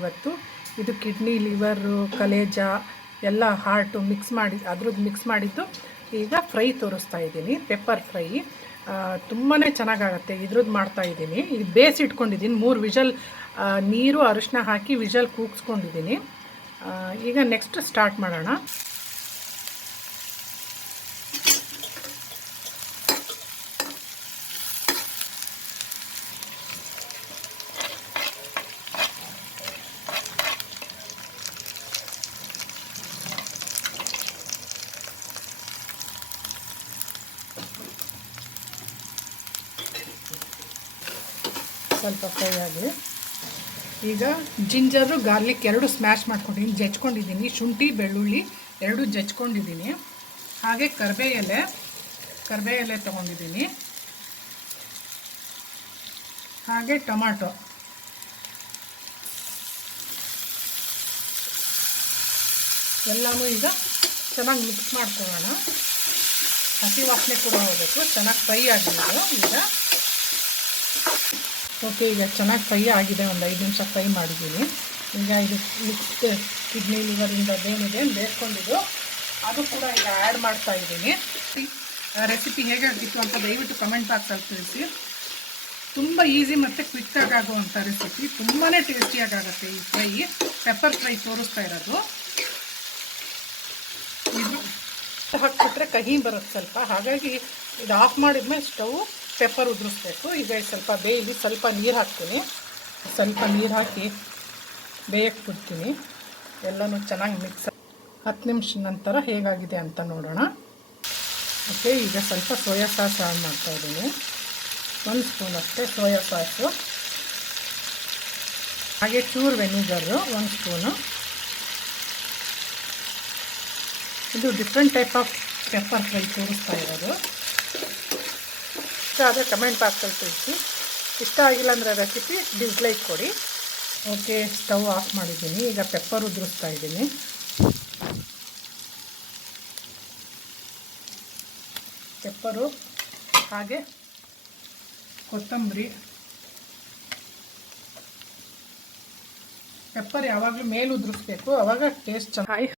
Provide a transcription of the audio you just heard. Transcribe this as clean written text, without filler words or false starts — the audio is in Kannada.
ಇವತ್ತು. ಇದು ಕಿಡ್ನಿ, ಲಿವರು, ಕಲೇಜ ಎಲ್ಲ ಹಾರ್ಟು ಅದ್ರದ್ದು ಮಿಕ್ಸ್ ಮಾಡಿದ್ದು ಈಗ ಫ್ರೈ ತೋರಿಸ್ತಾ ಇದ್ದೀನಿ. ಪೆಪ್ಪರ್ ಫ್ರೈ ತುಂಬಾ ಚೆನ್ನಾಗಾಗತ್ತೆ. ಇದ್ರದ್ದು ಮಾಡ್ತಾಯಿದ್ದೀನಿ. ಇದು ಬೇಯಿಸಿಟ್ಕೊಂಡಿದ್ದೀನಿ. 3 ವಿಷಲ್ ನೀರು ಅರಿಶಿನ ಹಾಕಿ ವಿಷಲ್ ಕೂಗಿಸ್ಕೊಂಡಿದ್ದೀನಿ. ಈಗ ನೆಕ್ಸ್ಟ್ ಸ್ಟಾರ್ಟ್ ಮಾಡೋಣ. ಸ್ವಲ್ಪ ಫ್ರೈ ಆಗಿದೆ. ಈಗ ಜಿಂಜರು, ಗಾರ್ಲಿಕ್ 2 ಸ್ಮ್ಯಾಶ್ ಮಾಡ್ಕೊಂಡಿದ್ದೀನಿ, ಜಜ್ಕೊಂಡಿದ್ದೀನಿ. ಶುಂಠಿ, ಬೆಳ್ಳುಳ್ಳಿ 2 ಜಜ್ಕೊಂಡಿದ್ದೀನಿ. ಹಾಗೆ ಕರಿಬೇ ಎಲೆ ತೊಗೊಂಡಿದ್ದೀನಿ. ಹಾಗೆ ಟೊಮಾಟೊ ಎಲ್ಲನೂ ಈಗ ಚೆನ್ನಾಗಿ ಮಿಕ್ಸ್ ಮಾಡ್ಕೊಳ್ಳೋಣ. ಹಸಿ ವಾಸನೆ ಕೂಡ ಹೋಗಬೇಕು. ಚೆನ್ನಾಗಿ ಫ್ರೈ ಆಗಿರೋದು ಈಗ. ಓಕೆ, ಈಗ ಚೆನ್ನಾಗಿ ಫ್ರೈ ಆಗಿದೆ. ಒಂದು 5 ನಿಮಿಷ ಫ್ರೈ ಮಾಡಿದ್ದೀನಿ. ಈಗ ಇದು ಮಿಕ್ಸ್ಡ್ ಕಿಡ್ನಿ, ಲಿವರಿಂದ ಏನಿದೆ ಬೇಯಿಸ್ಕೊಂಡಿದ್ದು ಅದು ಕೂಡ ಈಗ ಆ್ಯಡ್ ಮಾಡ್ತಾಯಿದ್ದೀನಿ. ರೆಸಿಪಿ ಹೇಗಾಗಿತ್ತು ಅಂತ ದಯವಿಟ್ಟು ಕಮೆಂಟ್ ಬಾಕ್ಸಲ್ಲಿ ತಿಳಿಸಿ. ತುಂಬ ಈಸಿ ಮತ್ತು ಕ್ವಿಕ್ಕಾಗಿ ಆಗುವಂಥ ರೆಸಿಪಿ. ತುಂಬಾ ಟೇಸ್ಟಿಯಾಗುತ್ತೆ ಈ ಫ್ರೈ. ಪೆಪ್ಪರ್ ಫ್ರೈ ತೋರಿಸ್ತಾ ಇರೋದು. ಇದು ಹಾಕಿಬಿಟ್ರೆ ಕಹಿ ಬರುತ್ತೆ ಸ್ವಲ್ಪ. ಹಾಗಾಗಿ ಇದು ಆಫ್ ಮಾಡಿದ್ಮೇಲೆ ಸ್ಟವ್ ಪೆಪ್ಪರ್ ಉದುರಿಸ್ಬೇಕು. ಈಗ ಸ್ವಲ್ಪ ಬೇಯಲಿ. ಸ್ವಲ್ಪ ನೀರು ಹಾಕ್ತೀನಿ. ಸ್ವಲ್ಪ ನೀರು ಹಾಕಿ ಬೇಯಕ್ಕೆ ಬಿಡ್ತೀನಿ. ಎಲ್ಲನೂ ಚೆನ್ನಾಗಿ ಮಿಕ್ಸ್. 10 ನಿಮಿಷ ನಂತರ ಹೇಗಾಗಿದೆ ಅಂತ ನೋಡೋಣ. ಓಕೆ, ಈಗ ಸ್ವಲ್ಪ ಸೋಯಾ ಸಾಸ್ ಆ್ಯಡ್ ಮಾಡ್ತಾಯಿದ್ದೀನಿ. 1 ಸ್ಪೂನ್ ಅಷ್ಟೇ ಸೋಯಾ ಸಾಸು. ಹಾಗೆ ಚೂರು ವೆನಿಗರು 1 ಸ್ಪೂನು. ಇದು different type of pepper fry ತೋರಿಸ್ತಾ ಇರೋದು. ಇಷ್ಟ ಆದರೆ ಕಮೆಂಟ್ ಬಾಕ್ಸಲ್ಲಿ ತಿಳಿಸಿ. ಇಷ್ಟ ಆಗಿಲ್ಲ ಅಂದರೆ ರೆಸಿಪಿ ಡಿಸ್ಲೈಕ್ ಕೊಡಿ. ಓಕೆ, ಸ್ಟವ್ ಆಫ್ ಮಾಡಿದ್ದೀನಿ. ಈಗ ಪೆಪ್ಪರ್ ಉದುರಿಸ್ತಾ ಇದ್ದೀನಿ. ಪೆಪ್ಪರು ಹಾಗೆ ಕೊತ್ತಂಬರಿ. ಪೆಪ್ಪರ್ ಯಾವಾಗಲೂ ಮೇಲೆ ಉದುರಿಸ್ಬೇಕು, ಆವಾಗ ಟೇಸ್ಟ್ ಚೆನ್ನಾಗಿ.